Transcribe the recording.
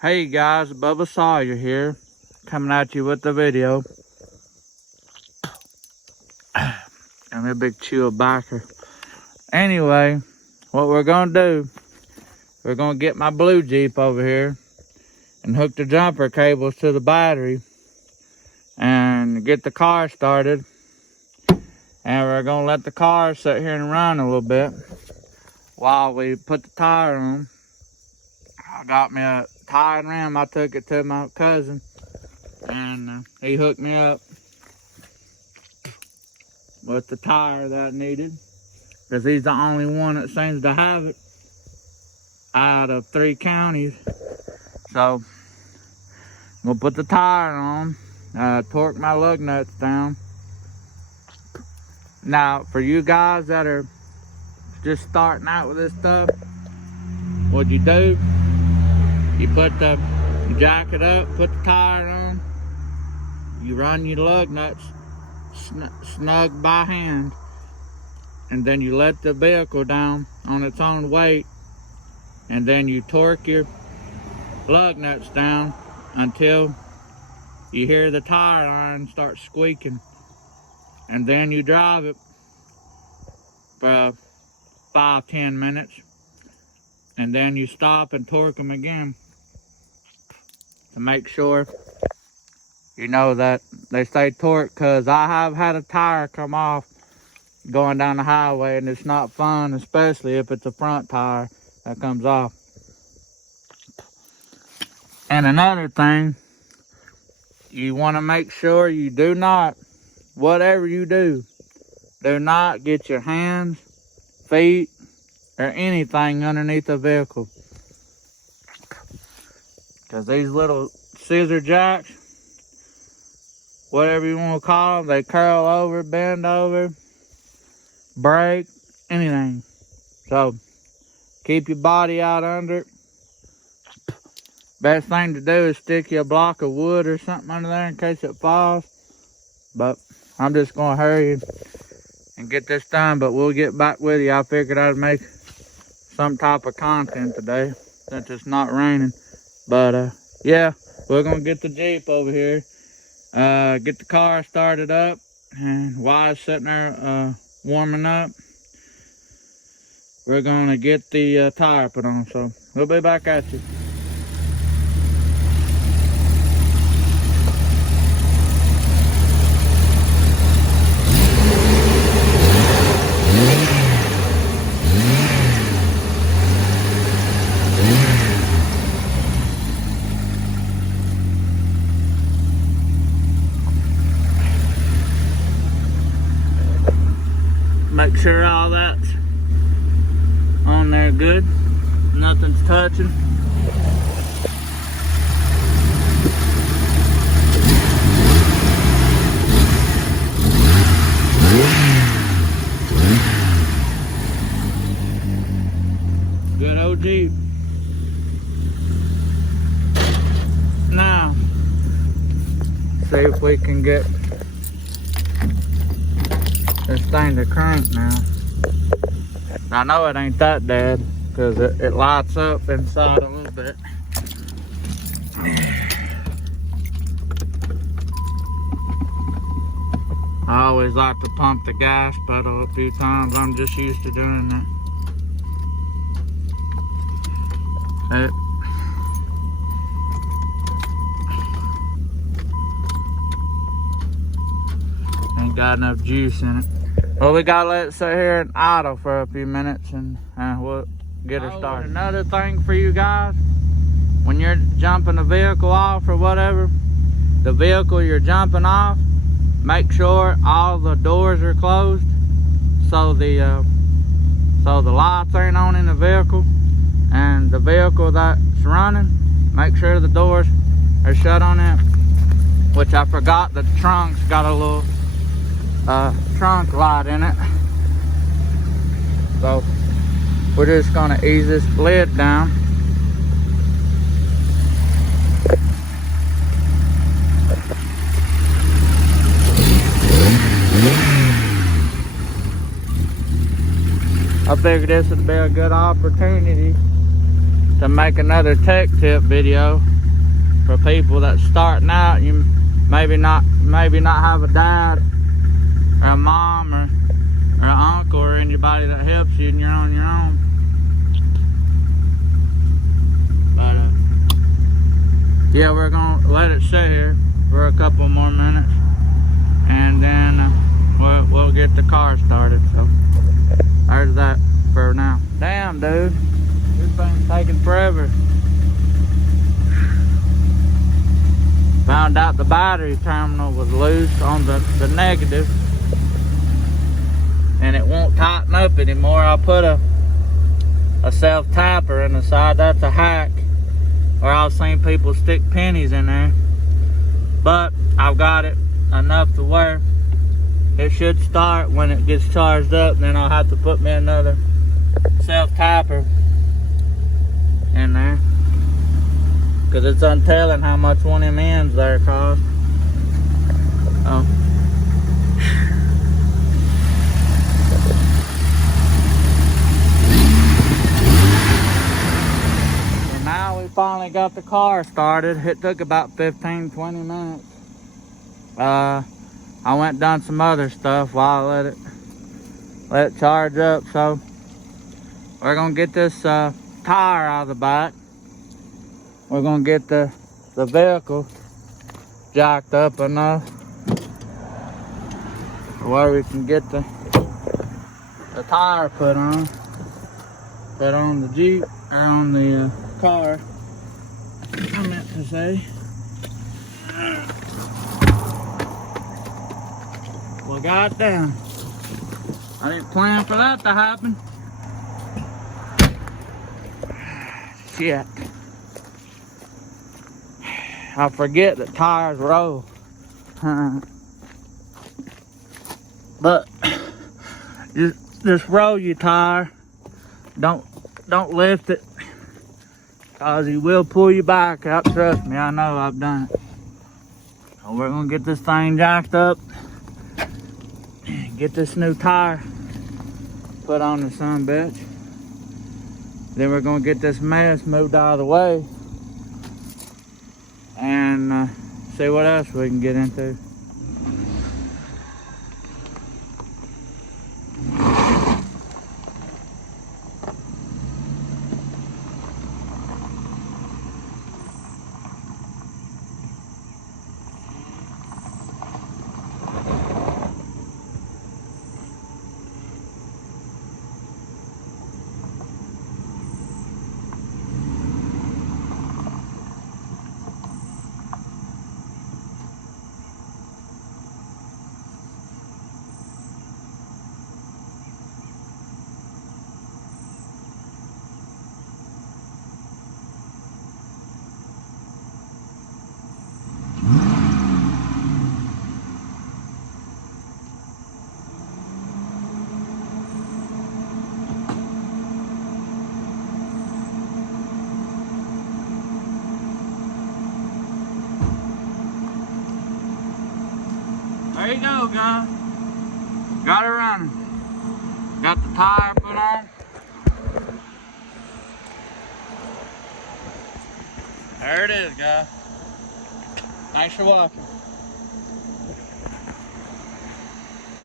Hey guys, Bubba Sawyer here, coming at you with the video. I'm a big chill backer. Anyway, what we're gonna do, we're gonna get my blue Jeep over here and hook the jumper cables to the battery and get the car started. And we're gonna let the car sit here and run a little bit while we put the tire on. I got me a tire and rim. I took it to my cousin and he hooked me up with the tire that I needed, because he's the only one that seems to have it out of 3 counties. So I'm gonna put the tire on, torque my lug nuts down. Now for you guys that are just starting out with this stuff, what you do, you jack it up, put the tire on, you run your lug nuts snug by hand, and then you let the vehicle down on its own weight, and then you torque your lug nuts down until you hear the tire iron start squeaking, and then you drive it for 5-10 minutes, and then you stop and torque them again to make sure you know that they stay torqued, because I have had a tire come off going down the highway and it's not fun, especially if it's a front tire that comes off. And another thing, you want to make sure you do not, whatever you do not get your hands, feet, or anything underneath the vehicle, because these little scissor jacks, whatever you want to call them, they curl over, bend over, break, anything. So keep your body out under it. Best thing to do is stick you a block of wood or something under there in case it falls. But I'm just going to hurry and get this done, but we'll get back with you. I figured I'd make some type of content today since it's not raining. But yeah, we're going to get the Jeep over here. Get the car started up, and while it's sitting there warming up, we're gonna get the tire put on. So we'll be back at you. Make sure all that's on there good, nothing's touching. Good old Jeep. Now, see if we can get this thing to crank now. I know it ain't that dead because it lights up inside a little bit. I always like to pump the gas pedal a few times. I'm just used to doing that. Ain't got enough juice in it. Well, we gotta let it sit here and idle for a few minutes, and we'll get her started. Another thing for you guys, when you're jumping the vehicle off or whatever, the vehicle you're jumping off, make sure all the doors are closed, so the lights ain't on in the vehicle, and the vehicle that's running, make sure the doors are shut on it. Which I forgot, the trunk's got a little trunk light in it. So we're just gonna ease this lid down. I figured this would be a good opportunity to make another tech tip video for people that's starting out. You maybe not have a dad or a mom or an uncle or anybody that helps you, and you're on your own. But yeah, we're gonna let it sit here for a couple more minutes, and then we'll get the car started. So there's that for now. Damn, dude, this thing's taking forever. Found out the battery terminal was loose on the negative, and it won't tighten up anymore. I put a self tapper in the side. That's a hack, or I've seen people stick pennies in there, but I've got it enough to where it should start when it gets charged up. Then I'll have to put me another self tapper in there, because it's untelling how much one of them ends there cost. Oh. So now we finally got the car started. It took about 15-20 minutes. I went and done some other stuff while I let it charge up. So we're gonna get this tire out of the back. We're gonna get the vehicle jacked up enough where we can get the tire put on the Jeep, or on the car, I meant to say. Well, goddamn, I didn't plan for that to happen. Shit. I forget that tires roll. But just roll your tire. Don't lift it, cause he will pull you back out. Trust me, I know, I've done it. So we're gonna get this thing jacked up, get this new tire put on the son bitch. Then we're gonna get this mess moved out of the way, and see what else we can get into. There you go, guys. Got it running. Got the tire put on. There it is, guys. Thanks for watching.